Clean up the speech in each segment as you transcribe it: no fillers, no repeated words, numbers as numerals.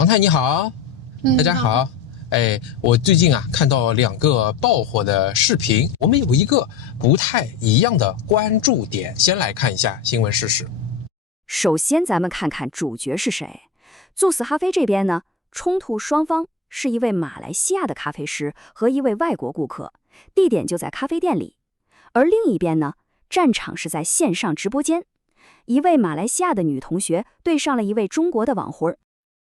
王太你好，大家好。我最近看到2个爆火的视频，我们有一个不太一样的关注点，先来看一下新闻事实。首先咱们看看主角是谁。注斯咖啡这边呢，冲突双方是一位马来西亚的咖啡师和一位外国顾客，地点就在咖啡店里。而另一边呢，战场是在线上直播间，一位马来西亚的女同学对上了一位中国的网红。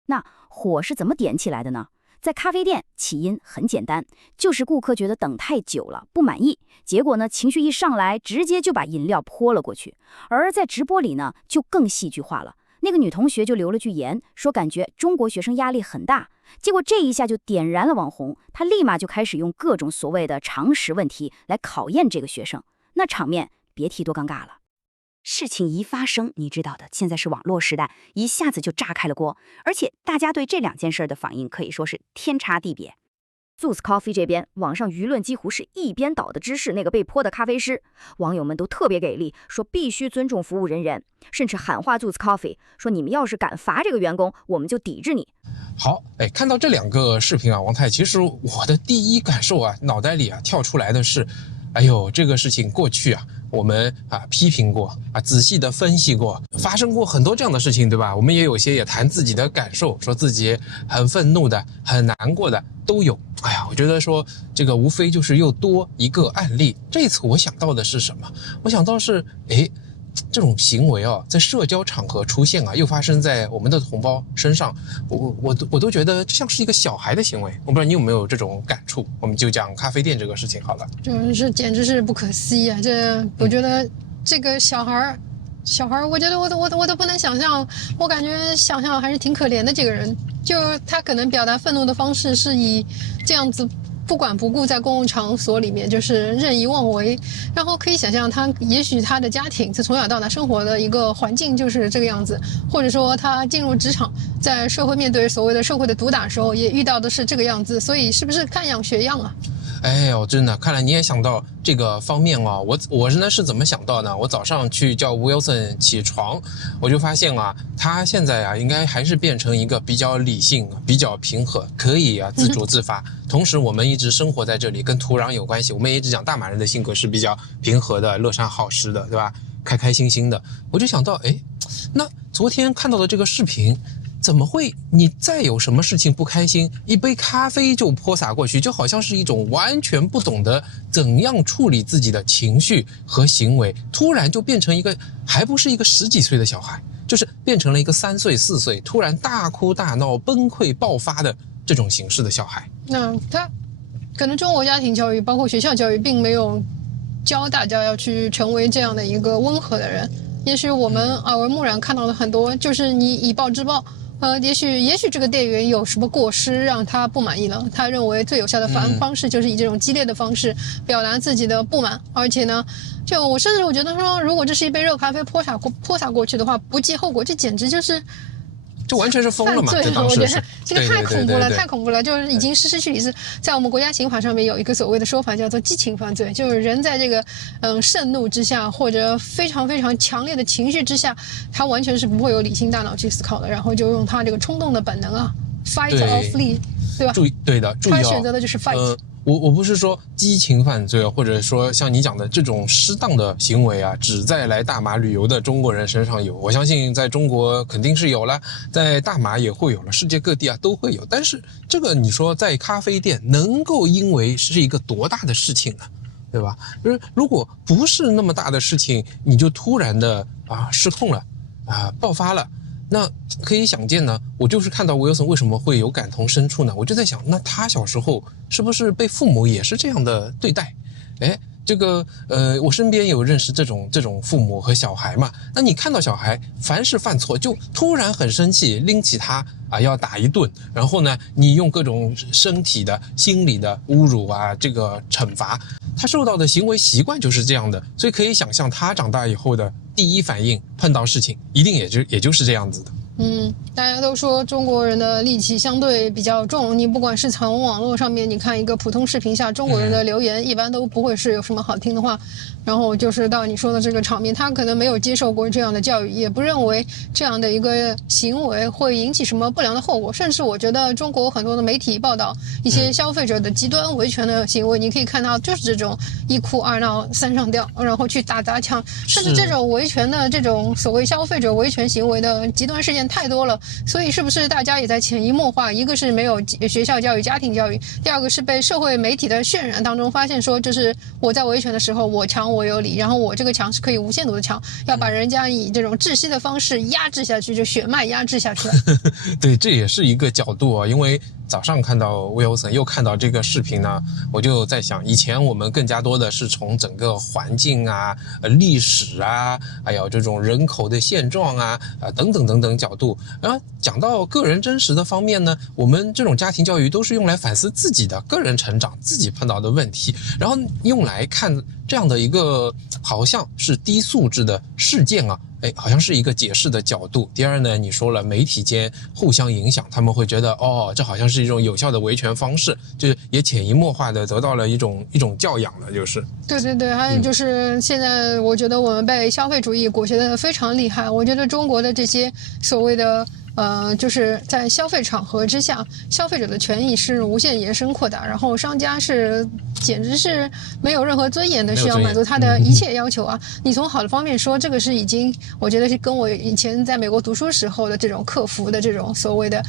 那火是怎么点起来的呢？在咖啡店起因很简单，就是顾客觉得等太久了不满意，结果呢情绪一上来直接就把饮料泼了过去。而在直播里呢就更戏剧化了，那个女同学就留了句言，说感觉中国学生压力很大，结果这一下就点燃了网红，他立马就开始用各种所谓的常识问题来考验这个学生，那场面别提多尴尬了。事情一发生，你知道的，现在是网络时代，一下子就炸开了锅，而且大家对这2件事的反应可以说是天差地别。Zoos Coffee 这边，网上舆论几乎是一边倒的支持那个被泼的咖啡师，网友们都特别给力，说必须尊重服务人员，甚至喊话 Zoos Coffee， 说你们要是敢罚这个员工，我们就抵制你。好，看到这2个视频王太，其实我的第一感受脑袋里跳出来的是，哎呦，这个事情过去我们批评过仔细的分析过，发生过很多这样的事情，对吧？我们也有些也谈自己的感受，说自己很愤怒的、很难过的都有。我觉得说这个无非就是又多一个案例。这一次我想到的是什么？我想到是这种行为在社交场合出现又发生在我们的同胞身上，我都觉得像是一个小孩的行为。我不知道你有没有这种感触？我们就讲咖啡店这个事情好了。就是简直是不可思议啊！我觉得这个小孩，我觉得我都不能想象，我感觉想象还是挺可怜的。这个人，就他可能表达愤怒的方式是以这样子不管不顾在公共场所里面就是任意妄为，然后可以想象也许他的家庭他从小到大生活的一个环境就是这个样子，或者说他进入职场，在社会面对所谓的社会的毒打时候也遇到的是这个样子，所以是不是看样学样啊？真的，看来你也想到这个方面我呢是怎么想到呢？我早上去叫 Wilson 起床，我就发现他现在应该还是变成一个比较理性、比较平和，可以自主自发。同时，我们一直生活在这里，跟土壤有关系。我们也一直讲大马人的性格是比较平和的、乐善好施的，对吧？开开心心的。我就想到，那昨天看到的这个视频。怎么会你再有什么事情不开心，一杯咖啡就泼洒过去，就好像是一种完全不懂得怎样处理自己的情绪和行为，突然就变成一个还不是一个10几岁的小孩，就是变成了一个3岁4岁突然大哭大闹崩溃爆发的这种形式的小孩。那他可能中国家庭教育包括学校教育并没有教大家要去成为这样的一个温和的人，也许我们耳闻目染看到的很多就是你以暴制暴，也许这个店员有什么过失让他不满意了，他认为最有效的方式就是以这种激烈的方式表达自己的不满，而且呢，我甚至觉得说，如果这是一杯热咖啡泼洒过去的话，不计后果，这简直就完全是疯了嘛！我觉得这个太恐怖了，对太恐怖了，就是已经失去理智。在我们国家刑法上面有一个所谓的说法叫做激情犯罪，就是人在这个盛怒之下或者非常非常强烈的情绪之下，他完全是不会有理性大脑去思考的，然后就用他这个冲动的本能fight or flee， 对吧？对的，注意他选择的就是 fight。我不是说激情犯罪或者说像你讲的这种适当的行为只在来大马旅游的中国人身上有，我相信在中国肯定是有了，在大马也会有了，世界各地都会有。但是这个你说在咖啡店能够因为是一个多大的事情呢？对吧？就是如果不是那么大的事情，你就突然的失控了爆发了。那可以想见呢，我就是看到 Wilson 为什么会有感同身触呢？我就在想，那他小时候是不是被父母也是这样的对待？这个我身边有认识这种父母和小孩嘛。那你看到小孩凡是犯错就突然很生气，拎起他要打一顿，然后呢你用各种身体的心理的侮辱这个惩罚，他受到的行为习惯就是这样的，所以可以想象他长大以后的第一反应碰到事情一定也就是这样子的。大家都说中国人的戾气相对比较重，你不管是从网络上面你看一个普通视频下中国人的留言，一般都不会是有什么好听的话，然后就是到你说的这个场面，他可能没有接受过这样的教育，也不认为这样的一个行为会引起什么不良的后果。甚至我觉得中国很多的媒体报道一些消费者的极端维权的行为，你可以看到就是这种一哭二闹三上吊，然后去打砸抢，甚至这种维权的这种所谓消费者维权行为的极端事件太多了。所以是不是大家也在潜移默化，一个是没有学校教育家庭教育，第二个是被社会媒体的渲染当中发现说，就是我在维权的时候我强我有理，然后我这个强是可以无限度的强，要把人家以这种窒息的方式压制下去，就血脉压制下去了。对，这也是一个角度啊。因为早上看到威欧森，又看到这个视频呢，我就在想，以前我们更加多的是从整个环境啊、历史啊，还有这种人口的现状啊、等等等等角度。讲到个人真实的方面呢，我们这种家庭教育都是用来反思自己的个人成长、自己碰到的问题，然后用来看这样的一个好像是低素质的事件啊，好像是一个解释的角度。第二呢，你说了媒体间互相影响，他们会觉得这好像是一种有效的维权方式，就是也潜移默化的得到了一种教养了，就是。对对对，还有就是现在我觉得我们被消费主义裹挟的非常厉害。我觉得中国的这些所谓的就是在消费场合之下，消费者的权益是无限延伸扩大，然后商家是简直是没有任何尊严的，是要满足他的一切要求啊。你从好的方面说，这个是已经我觉得是跟我以前在美国读书时候的这种客服的这种所谓的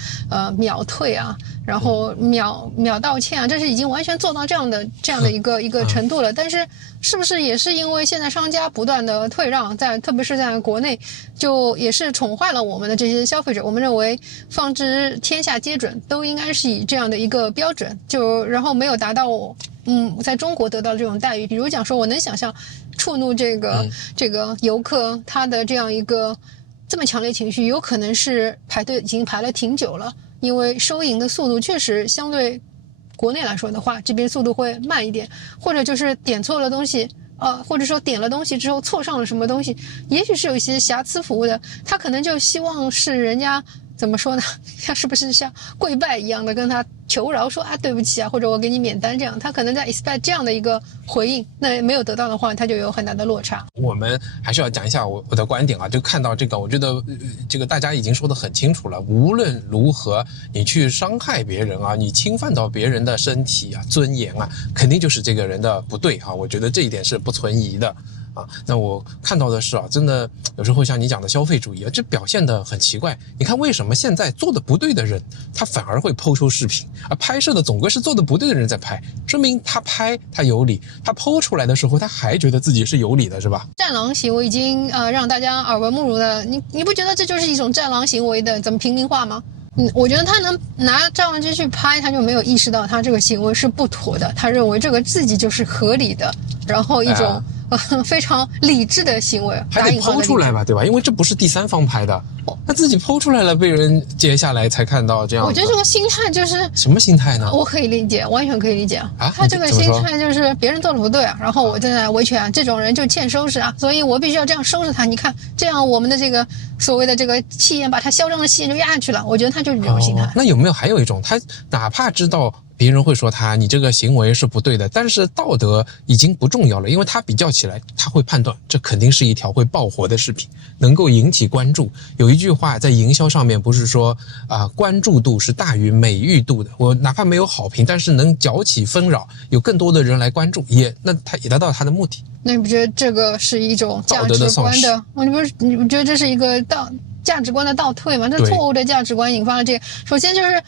秒退啊，然后秒道歉啊，这是已经完全做到这样的一个程度了。但是是不是也是因为现在商家不断的退让，特别是在国内，就也是宠坏了我们的这些消费者。我们认为放之天下皆准，都应该是以这样的一个标准，然后没有达到在中国得到这种待遇。比如讲说，我能想象触怒这个游客他的这样一个这么强烈情绪，有可能是排队已经排了挺久了，因为收银的速度确实相对国内来说的话，这边速度会慢一点，或者就是点错了东西，或者说点了东西之后错上了什么东西，也许是有一些瑕疵服务的，他可能就希望是人家怎么说呢？他是不是像跪拜一样的跟他求饶说对不起啊，或者我给你免单这样？他可能在 expect 这样的一个回应，那没有得到的话，他就有很大的落差。我们还是要讲一下我的观点啊，就看到这个，我觉得这个大家已经说得很清楚了。无论如何，你去伤害别人啊，你侵犯到别人的身体啊、尊严啊，肯定就是这个人的不对啊。我觉得这一点是不存疑的。那我看到的是真的有时候像你讲的消费主义这表现得很奇怪。你看为什么现在做的不对的人，他反而会抛出视频，而拍摄的总归是做的不对的人在拍，说明他拍他有理，他抛出来的时候他还觉得自己是有理的，是吧？战狼行为已经让大家耳闻目睹的，你不觉得这就是一种战狼行为的怎么平民化吗？我觉得他能拿照相机去拍，他就没有意识到他这个行为是不妥的，他认为这个自己就是合理的，然后一种非常理智的行为，还得抛出来吧，对吧？因为这不是第三方拍的，他自己抛出来了，被人接下来才看到这样。我觉得这个心态就是什么心态呢？我可以理解，完全可以理解他这个心态就是别人做的不对然后我正在维权这种人就欠收拾所以我必须要这样收拾他。你看，这样我们的这个所谓的这个气焰，把他嚣张的气焰就压下去了。我觉得他就是这种心态。那有没有还有一种，他哪怕知道别人会说你这个行为是不对的，但是道德已经不重要了，因为他比较起来，他会判断这肯定是一条会爆火的视频，能够引起关注。有一句话在营销上面不是说关注度是大于美誉度的，我哪怕没有好评，但是能搅起纷扰，有更多的人来关注，那他也达到他的目的。那你不觉得这个是一种价值观的？你不觉得这是一个价值观的倒退吗？这错误的价值观引发了这个。首先就是，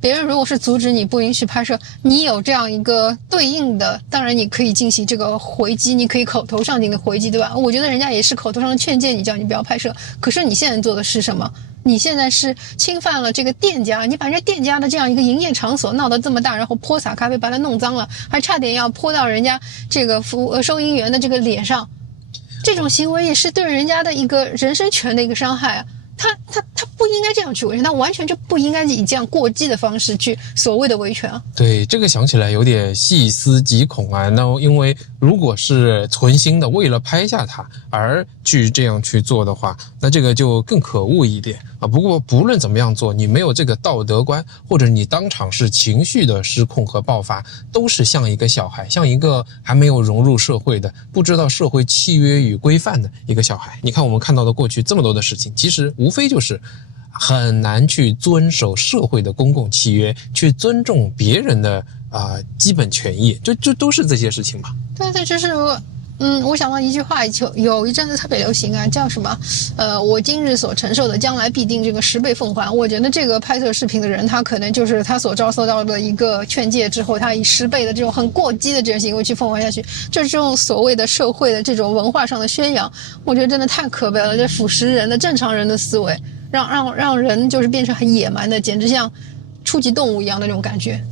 别人如果是阻止你不允许拍摄，你有这样一个对应的，当然你可以进行这个回击，你可以口头上进行回击，对吧？我觉得人家也是口头上劝诫你，叫你不要拍摄。可是你现在做的是什么？你现在是侵犯了这个店家，你把这店家的这样一个营业场所闹得这么大，然后泼洒咖啡把它弄脏了，还差点要泼到人家这个收银员的这个脸上。这种行为也是对人家的一个人身权的一个伤害他不应该这样去维权，他完全就不应该以这样过激的方式去所谓的维权啊。对，这个想起来有点细思极恐啊。那因为如果是存心的为了拍下他而去这样去做的话，那这个就更可恶一点啊。不过不论怎么样做，你没有这个道德观，或者你当场是情绪的失控和爆发，都是像一个小孩，像一个还没有融入社会的，不知道社会契约与规范的一个小孩。你看我们看到的过去这么多的事情，其实无非就是很难去遵守社会的公共契约，去尊重别人的基本权益，就都是这些事情嘛。对，就是我想到一句话，有一阵子特别流行啊，叫什么？我今日所承受的，将来必定这个10倍奉还。我觉得这个拍摄视频的人，他可能就是他所遭受到的一个劝诫之后，他以10倍的这种很过激的这种行为去奉还下去，就是这种所谓的社会的这种文化上的宣扬，我觉得真的太可悲了，这腐蚀人的正常人的思维，让人就是变成很野蛮的，简直像初级动物一样的那种感觉。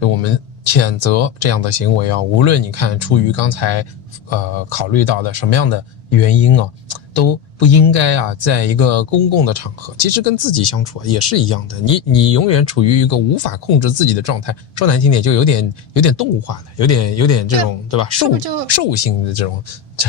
我们谴责这样的行为啊，无论你看出于刚才考虑到的什么样的原因啊，都不应该啊，在一个公共的场合，其实跟自己相处也是一样的。你永远处于一个无法控制自己的状态，说难听点，就有点动物化的，有点这种对吧？兽性的这种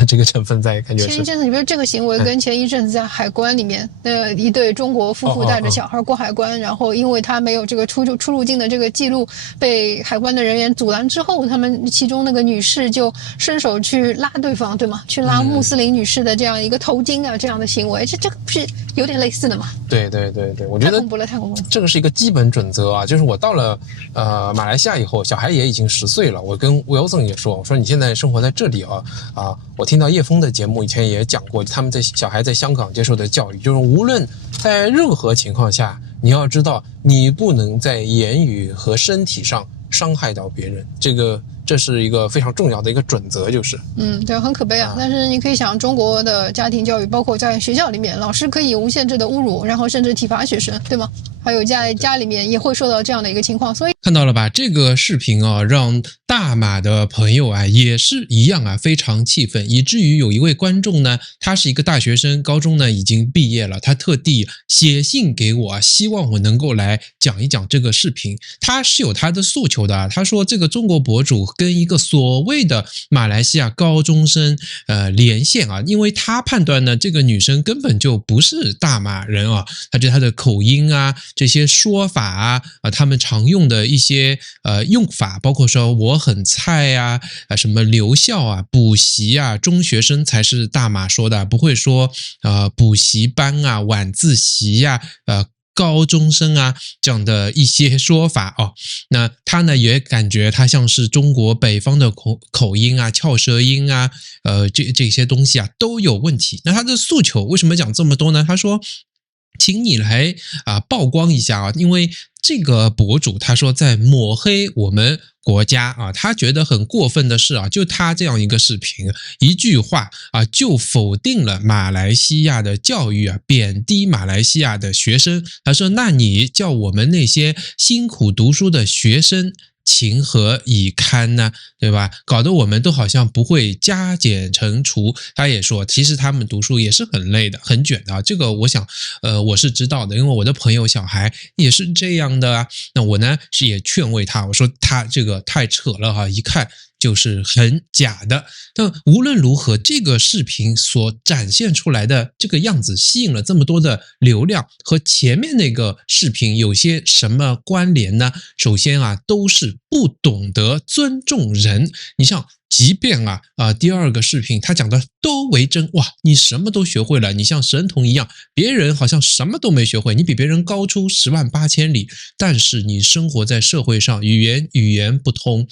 这个成分在，感觉是。前一阵子，你比如这个行为跟前一阵子在海关里面，一对中国夫妇带着小孩过海关，然后因为他没有这个出入境的这个记录，被海关的人员阻拦之后，他们其中那个女士就伸手去拉对方，对吗？去拉穆斯林女士的这样一个头巾啊，这样的行为，这个不是有点类似的吗？对，我觉得太恐怖了。这个是一个基本准则啊，就是我到了马来西亚以后，小孩也已经10岁了，我跟 Wilson 也说，我说你现在生活在这里我听到叶枫的节目以前也讲过，他们小孩在香港接受的教育，就是无论在任何情况下，你要知道你不能在言语和身体上伤害到别人，这是一个非常重要的一个准则，就是对，很可悲啊。但是你可以想，中国的家庭教育，包括在学校里面，老师可以无限制的侮辱，然后甚至体罚学生，对吗？还有在家里面也会受到这样的一个情况，所以看到了吧？这个视频啊，让大马的朋友啊也是一样啊，非常气愤，以至于有一位观众呢，他是一个大学生，高中呢已经毕业了，他特地写信给我，希望我能够来讲一讲这个视频。他是有他的诉求的，他说这个中国博主跟一个所谓的马来西亚高中生连线啊，因为他判断呢，这个女生根本就不是大马人啊，他觉得她的口音啊。这些说法他们常用的一些用法，包括说我很菜什么留校补习中学生才是大马说的，不会说补习班晚自习高中生这样的一些说法那他呢也感觉他像是中国北方的口音翘舌音这些东西都有问题。那他的诉求为什么讲这么多呢？他说请你来曝光一下因为这个博主他说在抹黑我们国家他觉得很过分的是就他这样一个视频，一句话就否定了马来西亚的教育贬低马来西亚的学生。他说那你叫我们那些辛苦读书的学生情何以堪呢？对吧？搞得我们都好像不会加减乘除。他也说其实他们读书也是很累的很卷的这个我想我是知道的，因为我的朋友小孩也是这样的那我呢是也劝慰他，我说他这个太扯了一看就是很假的。但无论如何，这个视频所展现出来的这个样子吸引了这么多的流量，和前面那个视频有些什么关联呢？首先都是不懂得尊重人。你像即便第二个视频他讲的都为真，哇，你什么都学会了，你像神童一样，别人好像什么都没学会，你比别人高出10万8千里，但是你生活在社会上，语言不通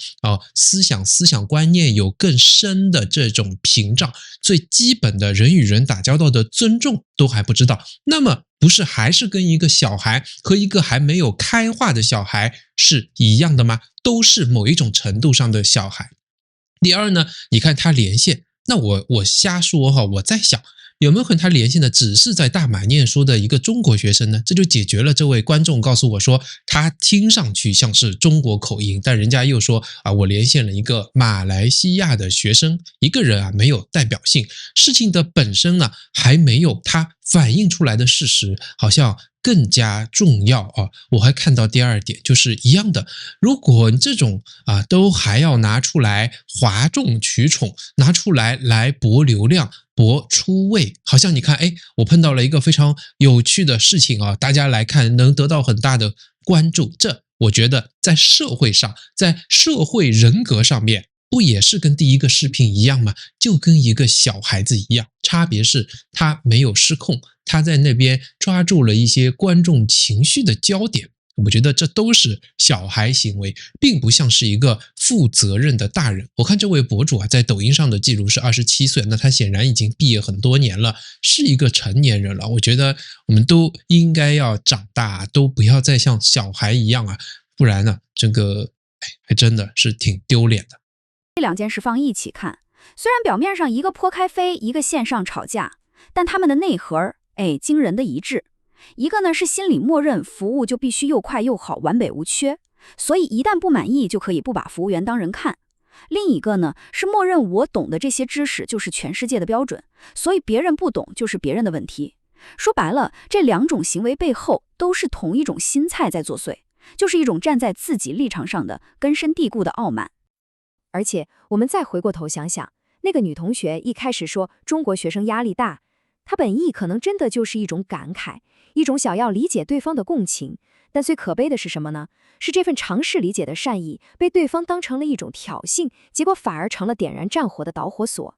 思想观念有更深的这种屏障，最基本的人与人打交道的尊重都还不知道，那么不是还是跟一个小孩和一个还没有开化的小孩是一样的吗？都是某一种程度上的小孩。第二呢，你看他连线，那我瞎说我在想有没有和他连线的只是在大马念书的一个中国学生呢？这就解决了这位观众告诉我说他听上去像是中国口音，但人家又说我连线了一个马来西亚的学生，一个人没有代表性，事情的本身呢还没有他反映出来的事实好像更加重要啊！我还看到第二点，就是一样的，如果这种都还要拿出来哗众取宠，拿出来博流量、博出位，好像你看，我碰到了一个非常有趣的事情大家来看能得到很大的关注，这我觉得在社会上，在社会人格上面，不也是跟第一个视频一样吗？就跟一个小孩子一样，差别是他没有失控，他在那边抓住了一些观众情绪的焦点。我觉得这都是小孩行为，并不像是一个负责任的大人。我看这位博主在抖音上的记录是27岁，那他显然已经毕业很多年了，是一个成年人了。我觉得我们都应该要长大，都不要再像小孩一样不然呢，这个还真的是挺丢脸的。这两件事放一起看，虽然表面上一个泼开飞，一个线上吵架，但他们的内核惊人的一致。一个呢是心里默认服务就必须又快又好，完美无缺，所以一旦不满意就可以不把服务员当人看。另一个呢是默认我懂的这些知识就是全世界的标准，所以别人不懂就是别人的问题。说白了，这两种行为背后都是同一种心态在作祟，就是一种站在自己立场上的根深蒂固的傲慢。而且我们再回过头想想，那个女同学一开始说中国学生压力大，她本意可能真的就是一种感慨，一种想要理解对方的共情。但最可悲的是什么呢？是这份尝试理解的善意被对方当成了一种挑衅，结果反而成了点燃战火的导火索。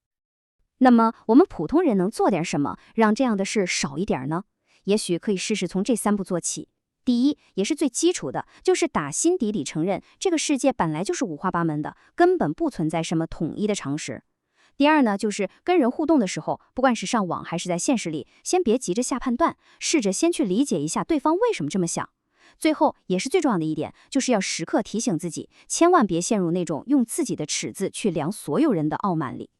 那么我们普通人能做点什么，让这样的事少一点呢？也许可以试试从这3步做起。第一，也是最基础的，就是打心底里承认这个世界本来就是五花八门的，根本不存在什么统一的常识。第二呢，就是跟人互动的时候，不管是上网还是在现实里，先别急着下判断，试着先去理解一下对方为什么这么想。最后也是最重要的一点，就是要时刻提醒自己，千万别陷入那种用自己的尺子去量所有人的傲慢里。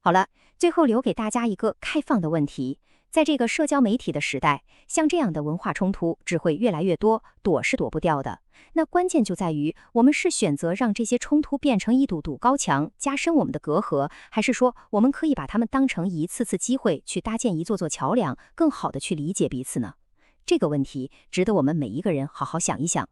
好了，最后留给大家一个开放的问题。在这个社交媒体的时代，像这样的文化冲突只会越来越多，躲是躲不掉的。那关键就在于，我们是选择让这些冲突变成一堵堵高墙，加深我们的隔阂，还是说我们可以把它们当成一次次机会，去搭建一座座桥梁，更好的去理解彼此呢？这个问题值得我们每一个人好好想一想。